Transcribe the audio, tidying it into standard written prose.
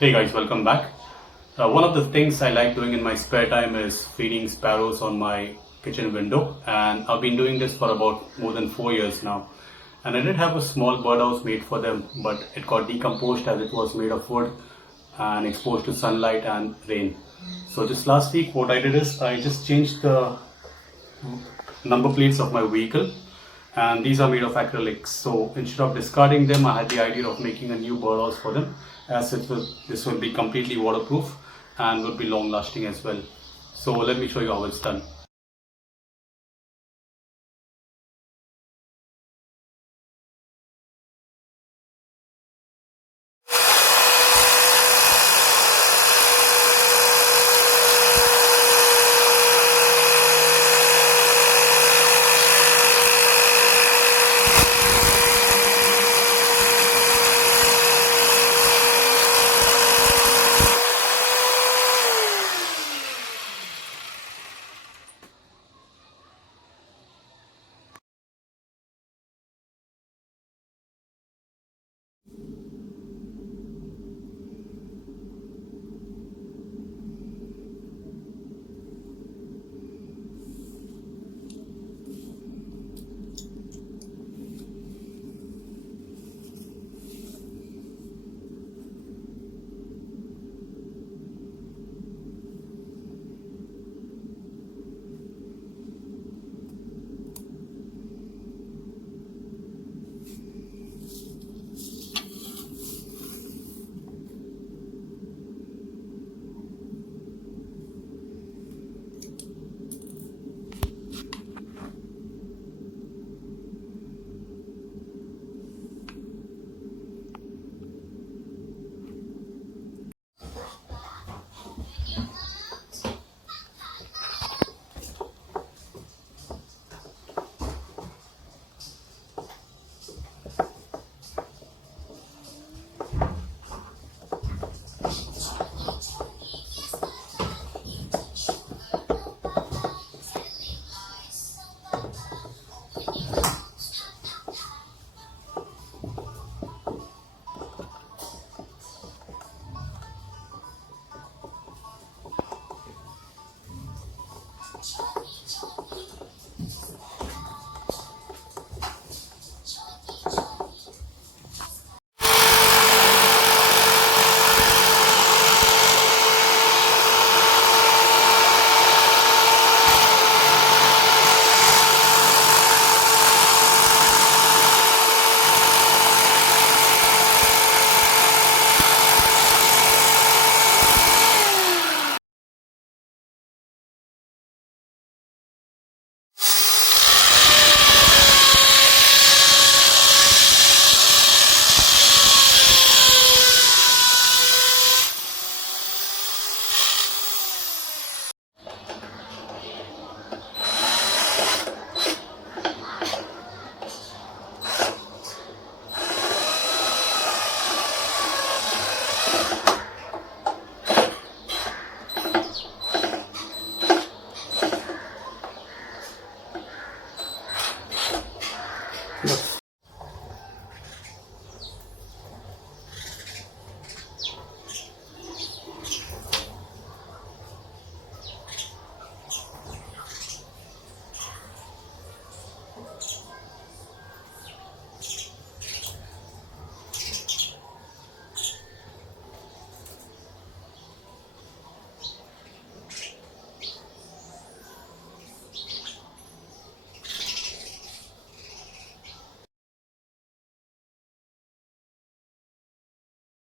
Hey guys, welcome back. One of the things I like doing in my spare time is feeding sparrows on my kitchen window, and I've been doing this for about more than 4 years now. And I did have a small birdhouse made for them, but it got decomposed as it was made of wood and exposed to sunlight and rain. So this last week, what I did is I just changed the number plates of my vehicle, and these are made of acrylics. So instead of discarding them, I had the idea of making a new birdhouse for them, as this will be completely waterproof and will be long lasting as well. So let me show you how it's done.